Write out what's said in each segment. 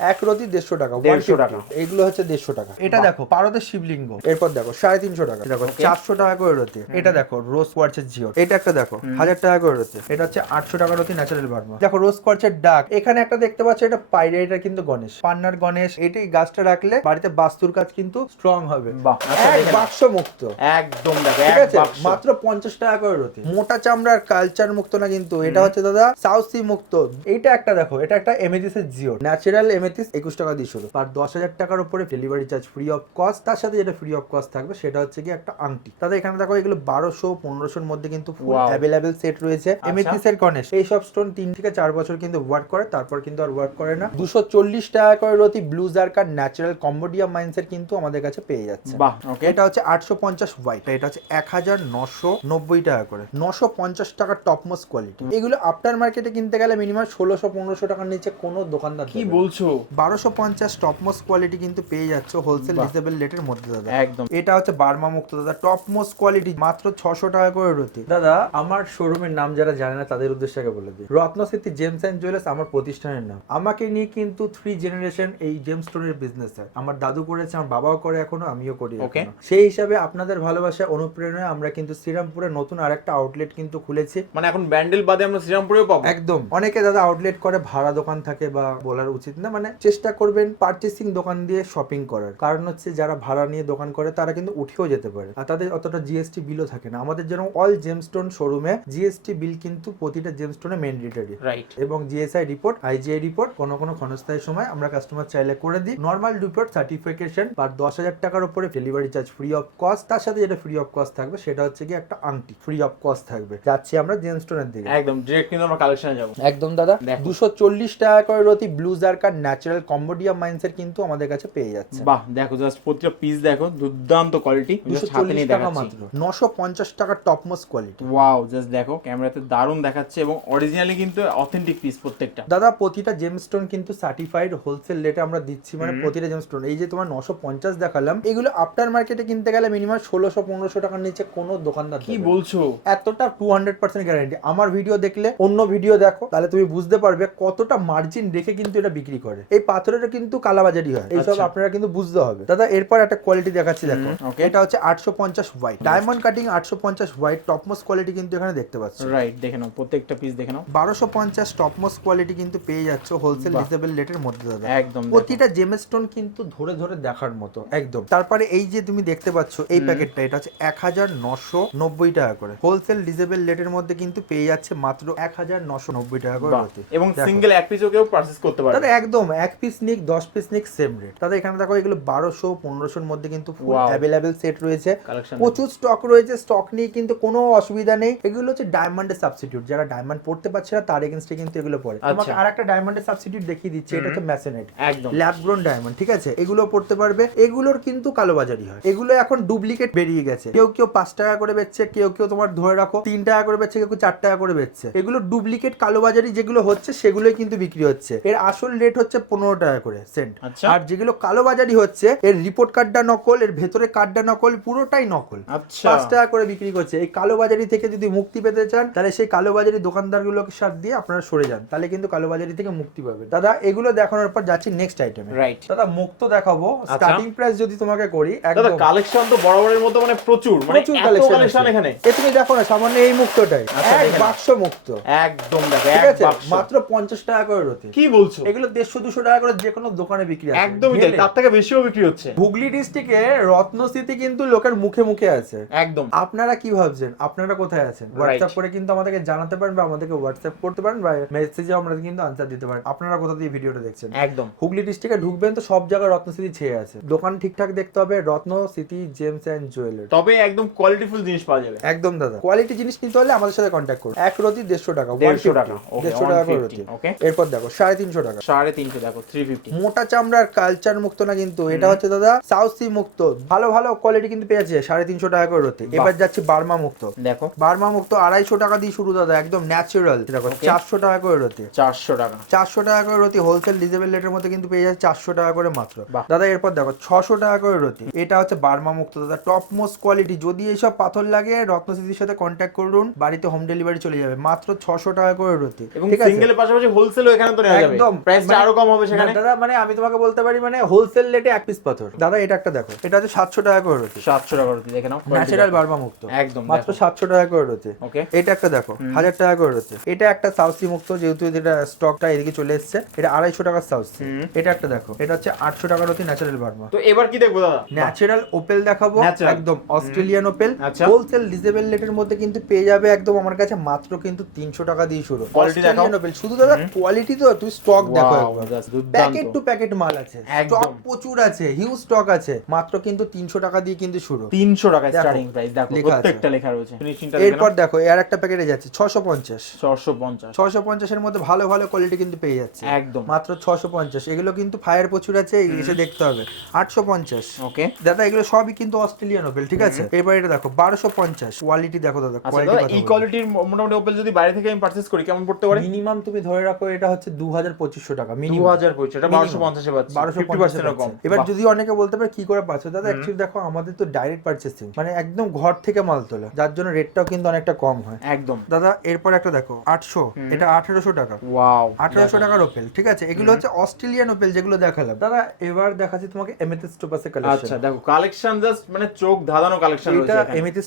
এক রতি দেড়শো টাকা 150 150 টাকা। এইগুলো হচ্ছে দেড়শো টাকা। এটা দেখো পারদের শিবলিঙ্গ। এরপর দেখো সাড়ে তিনশো টাকা। দেখো চারশো টাকা করে রতি। এটা দেখো রোজ কোয়ার্চের জিও এটা একটা দেখো হাজার টাকা করে রতি। এটা হচ্ছে আটশো টাকা রতি ন্যাচারাল বার্মা দেখো রোজ কোয়ার্চের ডাক। এখানে একটা দেখতে পাচ্ছ এটা পাইরে এটা কিন্তু গণেশ। পান্নার গণেশ এটাই গাছটা রাখলে বাড়িতে বাস্তুর কাজ কিন্তু স্ট্রং হবে। বাহ, আচ্ছা। বাক্স মুক্ত একদম দেখো ঠিক আছে? মাত্র পঞ্চাশ টাকা করে রতি। মোটা চামড়ার কালচার মুক্ত না কিন্তু। এটা হচ্ছে দাদা সাউথ সি মুক্ত। এইটা একটা দেখো এটা একটা এমেথিস এর জিও ন্যাচারাল এমেথিস একুশ টাকা দিয়ে শুরু। আর দশ হাজার টাকার উপরে delivery charge free of cost তার সাথে যেটা ফ্রি অফ কস্ট থাকবে সেটা হচ্ছে কি একটা আংটি। তাদের এখানে দেখো এগুলো বারোশো পনেরোশোর মধ্যে কিন্তু ফুল অ্যাভেলেবেল সেট রয়েছে। আচ্ছা। এমেথিস এর গণেশ। এইসব স্টোন তিন থেকে চার বছর কিন্তু ওয়ার্ক করে তারপর কিন্তু আর ওয়ার্ক করে না। দুশো চল্লিশ টাকা করে রতি ব্লু জারকার ন্যাচারাল কম্বোডিয়া মাইন্সের কিন্তু আমাদের কাছে পেয়ে যাচ্ছে। এটা হচ্ছে আটশো পঞ্চাশ হোয়াইট এটা হচ্ছে এক হাজার নশো নব্বই টাকা করে। নশো পঞ্চাশ টাকা টপমোস্ট কোয়ালিটি এগুলো আফটার মার্কেটে কিনতে গেলে মিনিমাম ষোলোশো পনেরোশো টাকার নিচে কোনো দোকানদার কি বলছো? বারোশো পঞ্চাশ টপমোস্ট কোয়ালিটি কিন্তু পেয়ে যাচ্ছে হোলসেল। ডিসেবল রেটের মধ্যে দাদা। একদম। এটা হচ্ছে বার্মা মুক্ত দাদা। টপ মোস্ট কোয়ালিটি মাত্র ছশো টাকা করে রতি দাদা আমার শোরুমের নাম যারা জানে না তাদের উদ্দেশ্যে আগে বলে দিই। জেমস অ্যান্ড জুয়েলার্স আমার প্রতিষ্ঠানের নাম। আমাকে নিয়ে কিন্তু থ্রি জেনারেশন এই জেম স্টোনের বিজনেস হয় আমার দাদু করেছে আমার বাবাও করে এখনও আমিও করি. সেই হিসাবে আপনাদের ভালোবাসা অনুপ্রেরণায় আমরা কিন্তু শ্রীরামপুরে নতুন আরেকটা আউটলেট কিন্তু খুলেছি। মানে এখন ব্যান্ডেল বাদে আমরা শ্রীরামপুরেও পাবো। একদম। অনেকে দাদা আউটলেট করে ভাড়া দোকান থাকে বা বলার উচিত না মানে চেষ্টা করবেন পার্চেসিং দোকান দিয়ে শপিং করার। কারণ হচ্ছে যারা ভাড়া নিয়ে দোকান করে তারা কিন্তু উঠেও যেতে পারে। আর তাদের অতটা জিএসটি বিলও থাকে না। আমাদের যেরকম অল জেমস্টোন শোরুমে জিএসটি বিল কিন্তু প্রতিটা জেমস্টোনে ম্যান্ডেটরি রাইট এবং জিএসআই রিপোর্ট আইজিআই রিপোর্ট কোনো কোনো ক্ষণস্থায়ী সময় আমরা কাস্টমার চাইলে করে দিই। নর্মাল রিপোর্ট সার্টিফিকেশন বা দশ হাজার টাকার উপরে delivery charge free of cost তার সাথে যেটা ফ্রি অফ কস্ট থাকবে সেটা হচ্ছে কি একটা আংটি। ফ্রি অফ কস্ট থাকবে। যাচ্ছি আমরা জেমস্টোনের দিকে। একদম ডিরেক্ট কিন্তু আমরা কালেকশনে যাব। একদম দাদা দুশো চল্লিশ টাকা করে রতি ব্লু জারকার ন্যাচারাল কম্বোডিয়া মাইন্সের কিন্তু আমাদের কাছে পেয়ে যাচ্ছে। বাহ দেখো জাস্ট প্রতিটা পিস দেখো দুর্দান্ত কোয়ালিটি হাতে নিয়ে টাকা দেখাচ্ছি। মাত্র। নশো পঞ্চাশ টাকা টপমোস্ট কোয়ালিটি ওয়াও জাস্ট দেখো ক্যামেরাতে দারুণ দেখাচ্ছে এবং অরিজিনালি কিন্তু অথেন্টিক পিস প্রত্যেকটা। দাদা প্রতিটা জেমস্টোন কিন্তু সার্টিফাইড হোলসেল রেটে আমরা দিচ্ছি মানে। প্রতিটা জেমস্টোন এই যে তোমার নশো পঞ্চাশ দেখালাম এগুলো আফটার মার্কেটে কিনতে গেলে মিনিমাম ষোলোশো পনেরোশো টাকার নিচে কোনো দোকানদার কি বলছো? এতটা টু হান্ড্রেড পার্সেন্ট গ্যারান্টি আমার ভিডিও দেখলে অন্য ভিডিও দেখো তাহলে তুমি বুঝতে পারবে কতটা মার্জিন রেখে কিন্তু এটা বিক্রি করে। এই পাথরের কিন্তু কালাবাজারি হয়। এইসব আচ্ছা। আপনারা কিন্তু বুঝতে হবে। দাদা এরপর একটা কোয়ালিটি দেখাচ্ছি দেখো। এটা হচ্ছে আটশো পঞ্চাশ হোয়াইট ডায়মন্ড কাটিং আটশো পঞ্চাশ হোয়াইট টপমোস্ট কোয়ালিটি কিন্তু এখানে দেখতে পাচ্ছি। রাইট দেখে নাও প্রত্যেকটা পিস দেখে নাও। বারোশো পঞ্চাশ টপমোস্ট কোয়ালিটি কিন্তু পেয়ে যাচ্ছে হোলসেল। ডিসেবল রেটের মধ্যে দাদা। একদম। প্রতিটা জেমস্টোন কিন্তু ধরে ধরে দেখার মতো একদম। তারপরে এই যে তুমি দেখতে পাচ্ছ এই প্যাকেটটা এটা হচ্ছে এক হাজার নশো নব্বই টাকা করে। হোলসেল ডিজেবল রেটের মধ্যে কিন্তু পেয়ে যাচ্ছে মাত্র এক হাজার নশো নব্বই টাকা করে এবং সিঙ্গেল এক পিসও কেউ পারচেজ করতে পারবে। তাহলে একদম এক পিস নিক দশ পিস নিক সেম রেট তাদের এখানে দেখো এগুলো বারোশো পনেরোশোর মধ্যে কিন্তু ফুল অ্যাভেলেবেল সেট রয়েছে। প্রচুর স্টক রয়েছে স্টক নিয়ে কিন্তু কোনো অসুবিধা নেই। এগুলো হচ্ছে ডায়মন্ডের সাবস্টিটিউট যারা ডায়মন্ড পড়তে পারছে না তার এগেনস্টে কিন্তু এগুলো পড়ে। তোমাকে আচ্ছা। আর একটা ডায়মন্ডের সাবস্টিটিউট দেখিয়ে দিচ্ছে। এটা হচ্ছে ম্যাসেনাইট একদম। ল্যাব গ্রোন ডায়মন্ড ঠিক আছে? এগুলো পড়তে পারবে। এগুলোর কিন্তু কালোবাজারি হয়। এগুলো এখন ডুপ্লিকেট বেরিয়ে গেছে। কেউ কেউ পাঁচ টাকা করে বেচছে কেউ কেউ তোমার ধরে রাখো তিন টাকা করে বেচছে কেউ কেউ চার টাকা করে বেচছে। এগুলো ডুপ্লিকেট কালোবাজারি যেগুলো হচ্ছে সেগুলোই কিন্তু বিক্রি হচ্ছে। এর আসল রেট হচ্ছে পনেরো টাকা করে সেন্ট আচ্ছা। আর যেগুলো কালোবাজারি হচ্ছে এর রিপোর্ট কার্ডটা নকল এর ভেতরে কার্ডটা নকল পুরোটাই নকল। আচ্ছা। পাঁচ টাকা করে বিক্রি করছে। এই কালোবাজারি থেকে যদি মুক্তি পেতে চান তাহলে সেই কালোবাজারি দোকানদারগুলোকে সাথ দিয়ে আপনারা সরে যান। তাহলে কিন্তু কালোবাজারি থেকে মুক্তি পাবেন দাদা এগুলো দেখানোর পর যাচ্ছি নেক্সট আইটেমে রাইট দাদা মুক্ত দেখাবো। স্টার্টিং প্রাইস যদি তোমাকে করি দাদা একদম। কালেকশন তো বরাবরের মতো মানে প্রচুর মানে প্রচুর কালেকশন এখানে। এ তুমি দেখো না সামান্য এই মুক্তটাই। আচ্ছা, এক বাক্স মুক্ত। একদম দেখো এক বাক্স। মাত্র পঞ্চাশ টাকা করে রতি। কি বলছো? এগুলো দেড়শো দুশো টাকা করে যে কোনো দোকানে বিক্রি আছে। একদমই তাই তার থেকে বেশিও বিক্রি হচ্ছে। হুগলি ডিস্ট্রিক্টে রত্নস্থিতি কিন্তু লোকের মুখে মুখে আছে। একদম। আপনারা কি ভাবছেন? আপনারা কোথায় আছেন? হোয়াটসঅ্যাপ করে কিন্তু আমাদেরকে জানাতে পারেন বা আমাদেরকে হোয়াটসঅ্যাপ করতে পারেন বা মেসেজে আমরা কিন্তু আনসার দিতে পারেন। আপনারা কোথা দিয়ে ভিডিওটা দেখছেন? একদম। হুগলি ডিস্ট্রিক্টে ঢুকবেন তো সব জায়গায় রত্ন রত্নস্থিতি ছেয়ে আছে। দোকান ঠিকঠাক দেখতে হবে Ratna city gems and jewellery তবে একদম কোয়ালিটিফুল জিনিস পাওয়া যাবে। একদম দাদা। কোয়ালিটি জিনিস নিতে হলে আমাদের সাথে কন্ট্যাক্ট করুন। এক রতি দেড়শো টাকা 150 টাকা, দেড়শো টাকা করে রতি। এরপর দেখো সাড়ে তিনশো টাকা। সাড়ে তিনশো দেখো থ্রি ফিফটি মোটা চামড়ার কালচার মুক্ত না কিন্তু? এটা হচ্ছে দাদা সাউথ সি মুক্ত। ভালো ভালো কোয়ালিটি কিন্তু পেয়ে যাচ্ছে সাড়ে তিনশো টাকা করে রতি এবার যাচ্ছে বার্মা মুক্ত। দেখো। বার্মা মুক্ত আড়াইশো টাকা দিয়ে শুরু দাদা একদম ন্যাচারাল দেখো চারশো টাকা করে রতি চারশো টাকা। চারশো টাকা করে রতি হোলসেল ডিজেবল রেটের মধ্যে কিন্তু পেয়ে যাচ্ছে চারশো টাকা করে মাত্র। দাদা এরপর দেখো ছশো টাকা করে রতি এটা হচ্ছে বার্মা মুক্ত দাদা টপ মোস্ট কোয়ালিটি যদি এইসব পাথর লাগে রত্নসিটির সাথে কন্ট্যাক্ট করুন বাড়িতে হোম ডেলিভারি চলে যাবে। মাত্র ছশো টাকা করে রতি এবং সিঙ্গেলের পাশাপাশি হোলসেলও এখানে তো নেওয়া যাবে। একদম। প্রাইসটা মানে- আরও কম কম হবে সেখানে? দাদা মানে আমি তোমাকে বলতে পারি মানে হোলসেল রেটে এক পিস পাথর। দাদা এটা একটা দেখো এটা হচ্ছে সাতশো টাকা করে রয়েছে সাতশো টাকা রতি দেখে নাও ন্যাচারাল বার্মা মুক্ত। একদম মাত্র সাতশো টাকা করে রয়েছে ওকে এটা একটা দেখো হাজার টাকা করে রয়েছে এটা একটা সাউসি মুক্ত যেহেতু যেটা স্টকটা এদিকে চলে এসছে এটা আড়াইশো টাকার সাউসি। এটা একটা দেখো এটা হচ্ছে আটশো টাকার অতি ন্যাচারাল বার্মা তো এবার কি দেখব দাদা? ন্যাচারাল ওপেল দেখাবো একদম অস্ট্রেলিয়ান ওপেল। হোলসেল ডিজেবল রেটের মধ্যে কিন্তু পেয়ে যাবে একদম আমার কাছে মাত্র কিন্তু তিনশো টাকা দিয়ে শুরু। অস্ট্রেলিয়ান ওপেল শুধু দাদা কোয়ালিটি তো তুই স্টক দেখো একবার। Just প্যাকেট টু প্যাকেট মাল আছে। স্টক প্রচুর আছে হিউজ স্টক আছে। মাত্র কিন্তু তিনশো টাকা দিয়ে কিন্তু শুরু। তিনশো টাকা স্টার্টিং প্রাইস দেখো প্রত্যেকটা লেখা রয়েছে। এরপর দেখো এর একটা প্যাকেটে যাচ্ছে ছশো পঞ্চাশ। ছশো পঞ্চাশ। ছশো পঞ্চাশের মধ্যে ভালো ভালো কোয়ালিটি কিন্তু পেয়ে যাচ্ছে। একদম। মাত্র ছশো পঞ্চাশ। এগুলো কিন্তু ফায়ার প্রচুর আছে এসে দেখতে হবে। আটশো পঞ্চাশ। ওকে। দাদা এগুলো সবই কিন্তু অস্ট্রেলিয়ান ওপেল ঠিক আছে? এরপর এটা দেখো বারোশো পঞ্চাশ। কোয়ালিটি দেখো দাদা আচ্ছা দাদা এই কোয়ালিটির মোটামুটি ওপেল যদি বাইরে থেকে আমি পারচেস করি কেমন পড়তে পারে? মিনিমাম তুমি ধরে রাখো এটা হচ্ছে দু হাজার পঁচিশশো টাকা। মিনিমাম হাজার পড়ছে এটা বারোশো পঞ্চাশে পাচ্ছি বারোশো ফিফটি কম। এবার যদি অনেকে বলতে পারে কি করে পাচ্ছ দাদা অ্যাকচুয়ালি দেখো আমাদের তো ডাইরেক্ট পারচেসিং মানে একদম ঘর থেকে মাল তোলা যার জন্য রেটটাও কিন্তু অনেকটা কম হয়। একদম। দাদা এরপর একটা দেখো আটশো এটা আঠেরোশো টাকা। ওয়াও আঠারোশো টাকার ওপেল ঠিক আছে? এগুলো হচ্ছে অস্ট্রেলিয়ান ওপেল যেগুলো দেখালাম। দাদা এবার দেখাচ্ছি তোমাকে টোপাসের কালেকশন আচ্ছা দেখো কালেকশন জাস্ট মানে চোখ ধাঁধানো কালেকশন এটা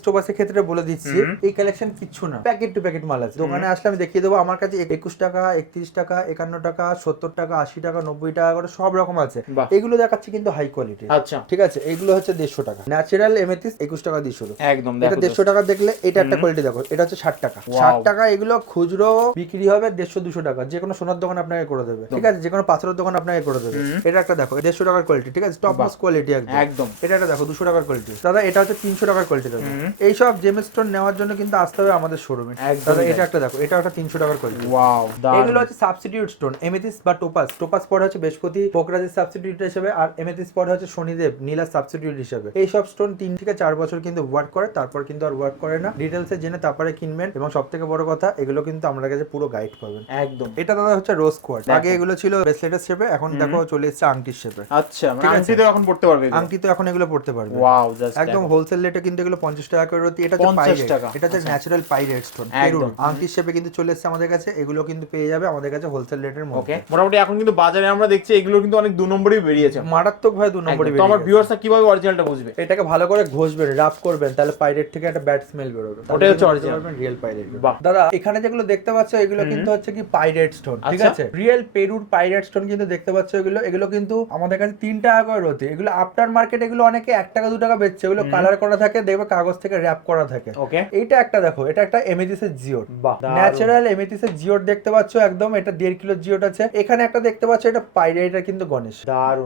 টোপাসের ক্ষেত্রে বলে দিচ্ছি এই কালেকশন কিচ্ছু না। প্যাকেট টু প্যাকেট মাল আছে। দোকানে আসলে আমি দেখিয়ে দেবো আমার কাছে একুশ টাকা একত্রিশ টাকা একান্ন টাকা সত্তর টাকা আশি টাকা নব্বই টাকা করে সব রকম আছে। এগুলো দেখাচ্ছি কিন্তু হাই কোয়ালিটি আচ্ছা। ঠিক আছে? এগুলো হচ্ছে দেড়শো টাকা। ন্যাচারাল এমেথিস একুশ টাকা দিয়ে শুরু। একদম এটা দেড়শো টাকা দেখলে এটা একটা কোয়ালিটি দেখো। এটা হচ্ছে ষাট টাকা. ষাট টাকা এগুলো খুচরো বিক্রি হবে দেড়শো দুশো টাকা। যে কোনো সোনার দোকান আপনাকে করে দেবে। ঠিক আছে? যে কোনো পাথরের দোকান আপনাকে করে দেবে। এটা একটা দেখো দেড়শো টাকার কোয়ালিটি ঠিক আছে? টপ মোস্ট কোয়ালিটি একদম। এটা একটা দেখো দুশো টাকার কোয়ালিটি দাদা এটা হচ্ছে তিনশো টাকার কোয়ালিটি দাদা। এইসব জেমস্টোন নেওয়ার জন্য কিন্তু আসতে হবে আমাদের শোরুমে দাদা এটা একটা দেখো এটা একটা তিনশো টাকার কোয়ালিটি ওয়াও এগুলো হচ্ছে সাবস্টিটিউট স্টোন এমেথিস বা টোপাস টোপাস পরে হচ্ছে বৃহস্পতি পোকরাজের সাবস্টিটিউট হিসেবে আর এমেথিস পরে হচ্ছে শনিদেব নীলার সাবস্টিটিউট হিসেবে। এই সব স্টোন তিন থেকে চার বছর কিন্তু ওয়ার্ক করে তারপর কিন্তু আর ওয়ার্ক করে না। ডিটেলসে জেনে তারপরে কিনবেন এবং সব থেকে বড় কথা এগুলো কিন্তু আমার কাছে পুরো গাইড পাবেন। একদম। এটা দাদা হচ্ছে রোজ কোয়ার্ট আগে এগুলো ছিল ব্রেসলেটের শেপে এখন দেখো চলে এসেছে আংটির শেপে আচ্ছা মানে আংটি তো এখন পড়তে পারবে আংটি তো এখন এগুলো পড়তে পারবে। ওয়াও জাস্ট একদম হোলসেল রেটে কিন্তু এগুলো পঞ্চাশ টাকা করে রতি এটা হচ্ছে 50 টাকা। এটা হচ্ছে ন্যাচারাল পাইরেট স্টোন একদম। আংটির শেপে কিন্তু চলে এসেছে আমাদের কাছে এগুলো কিন্তু পেয়ে যাবে আমাদের কাছে হোলসেল রেটের মধ্যে। মোটামুটি এখন কিন্তু বাজারে আমরা দেখছি এগুলো কিন্তু অনেক দু নম্বরই বেরিয়েছে। মারাত্মক ভাবে দু নম্বরে একদম। তো আমার ভিউয়ার্সরা কীভাবে অরিজিনালটা বুঝবে? এটাকে ভালো করে ঘষবেন রাফ করবেন তাহলে পাইরেট থেকে একটা ব্যাড স্মেল বেরোবে। ওটাই হচ্ছে original। Real pirate. দাদা এখানে যেগুলো দেখতে পাচ্ছ এগুলো কিন্তু হচ্ছে কি পাইরেট স্টোন ঠিক আচ্ছা। আছে? রিয়েল পেরুর পাইরেট স্টোন কিন্তু দেখতে পাচ্ছ এগুলো। এগুলো কিন্তু আমাদের কাছে তিন টাকা করে রতি। এগুলো আফটার মার্কেট এগুলো অনেকে এক টাকা দু টাকা বেচছে। এগুলো কালার করা থাকে দেখবে কাগজ থেকে র্যাপ করা থাকে। ওকে। এইটা একটা দেখো এটা একটা এমেজিস এর জিওট বাহ ন্যাচারাল এমেজিস এর জিওট দেখতে পাচ্ছ একদম এটা দেড় কিলো জিওট আছে। এখানে একটা দেখতে পাচ্ছ এটা পাইরে এটা কিন্তু গণেশ।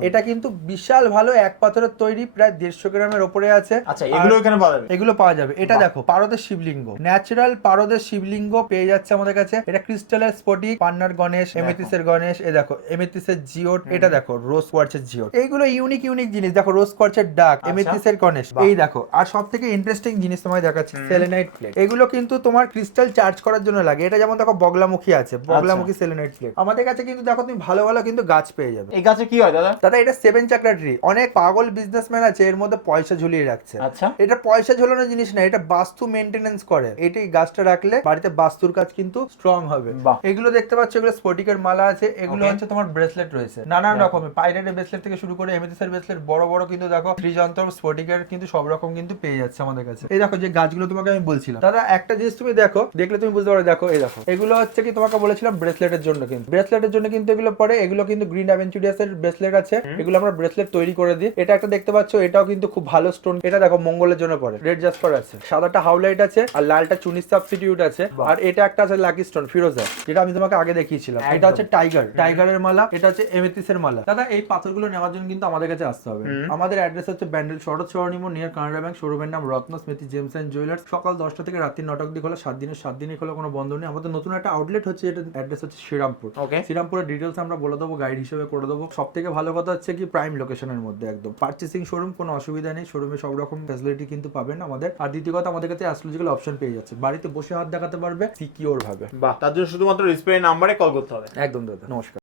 এটা কিন্তু বিশাল ভালো এক পাথরের তৈরি প্রায় দেড়শো গ্রামের ওপরে আছে। আচ্ছা এগুলো এখানে পাওয়া যাবে? এগুলো পাওয়া যাবে। এটা দেখো পারদের শিবলিঙ্গ। ন্যাচারাল পারদের শিবলিঙ্গ পেয়ে যাচ্ছে আমাদের কাছে। এটা ক্রিস্টালের স্ফটিক পান্নার গণেশ এমেথিসের গণেশ এ দেখো এমেথিসের জিওট এটা দেখো রোজ কোয়ার্চের জিওট। এইগুলো ইউনিক ইউনিক জিনিস। দেখো রোজ কোয়ার্চের ডাক। এমেথিসের গণেশ। এই দেখো আর সব থেকে ইন্টারেস্টিং জিনিস তোমায় দেখাচ্ছি সেলেনাইট প্লেট এগুলো কিন্তু তোমার ক্রিস্টাল চার্জ করার জন্য লাগে। এটা যেমন দেখো বগলামুখী আছে। আচ্ছা। বগলামুখী সেলেনাইট প্লেট আমাদের কাছে কিন্তু দেখো তুমি ভালো ভালো কিন্তু গাছ পেয়ে যাবে। এই গাছে কি হয় দাদা? দাদা এটা সেভেন চাকরা ট্রি। অনেক পাগল বিজনেসম্যান আছে এর মধ্যে পয়সা ঝুলিয়ে রাখছে। আচ্ছা। এটা পয়সা ঝোলানোর জিনিস না এটা বাস্তু মেনটেনেন্স করে। এটা গাছটা রাখলে বাড়িতে বাস্তুর কাজ কিন্তু স্ট্রং হবে। বাহ। এগুলো দেখতে পাচ্ছ এগুলো স্ফটিকের মালা আছে এগুলো হচ্ছে তোমার ব্রেসলেট রয়েছে। নানান রকমের পাইরেটের ব্রেসলেট থেকে শুরু করে এমএসএর ব্রেসলেট বড় বড় কিন্তু দেখো ত্রিযন্ত্র স্ফটিকের কিন্তু সব রকম কিন্তু পেয়ে যাচ্ছে আমাদের কাছে। এই দেখো যে গাছগুলো তোমাকে আমি বলছিলাম। দাদা একটা জিনিস তুমি দেখো দেখলে তুমি বুঝতে পারো দেখো এই দেখো। এগুলো হচ্ছে কি তোমাকে বলেছিলাম ব্রেসলেটের জন্য কিন্তু। ব্রেসলেটের জন্য কিন্তু এগুলো পরে এগুলো কিন্তু গ্রিন অ্যাভেঞ্চুরিয়াস এর ব্রেসলেট আছে। এগুলো আমরা ব্রেসলেট তৈরি করে দিই। এটা একটা দেখতে পাচ্ছ এটাও কিন্তু খুব ভালো স্টোন এটা দেখো মঙ্গলের জন্য পরে। রেড জাসপার আছে। সাদাটা হাউলাইট আছে আর লালটা চুনির সাবস্টিটিউট আছে। আর এটা একটা আছে লাকি স্টোন ফিরোজা যেটা আমি তোমাকে আগে দেখিয়েছিলাম। এটা। হচ্ছে টাইগার টাইগারের মালা এটা হচ্ছে এমেথিসের মালা। দাদা এই পাথরগুলো নেওয়ার জন্য কিন্তু আমাদের কাছে আসতে হবে। আমাদের অ্যাড্রেস হচ্ছে ব্যান্ডেল শরৎ সরণিম নিয়ার কানাডা ব্যাংক শোরুমের নাম রত্ন স্মৃতি জেমস অ্যান্ড জুয়েলার্স সকাল দশটা থেকে রাত্রি নটা অব্দি খোলা সাত দিনের সাত দিনই খোলা কোনো বন্ধ নেই। আমাদের নতুন একটা আউটলেট হচ্ছে এটা অ্যাড্রেস হচ্ছে শ্রীরামপুর। ওকে শ্রীরামপুরের ডিটেলস আমরা বলে দেবো গাইড হিসেবে করে দেবো। সব থেকে ভালো কথা হচ্ছে কি প্রাইম লোকেশনের মধ্যে একদম। পার্চেসিং শোরুম কোনো অসুবিধা নেই শোরুমে সব রকম ফ্যাসিলিটি কিন্তু পাবেন আমাদের। আর দ্বিতীয় কথা আমাদের কাছে অ্যাস্ট্রোলজিক্যাল অপশন পেয়ে যাচ্ছে। বাড়িতে বসে হাত দেখাতে পারবে সিকিওর ভাবে। বা তার জন্য শুধুমাত্র ডিসপ্লে নাম্বারে কল করতে হবে। একদম দাদা নমস্কার।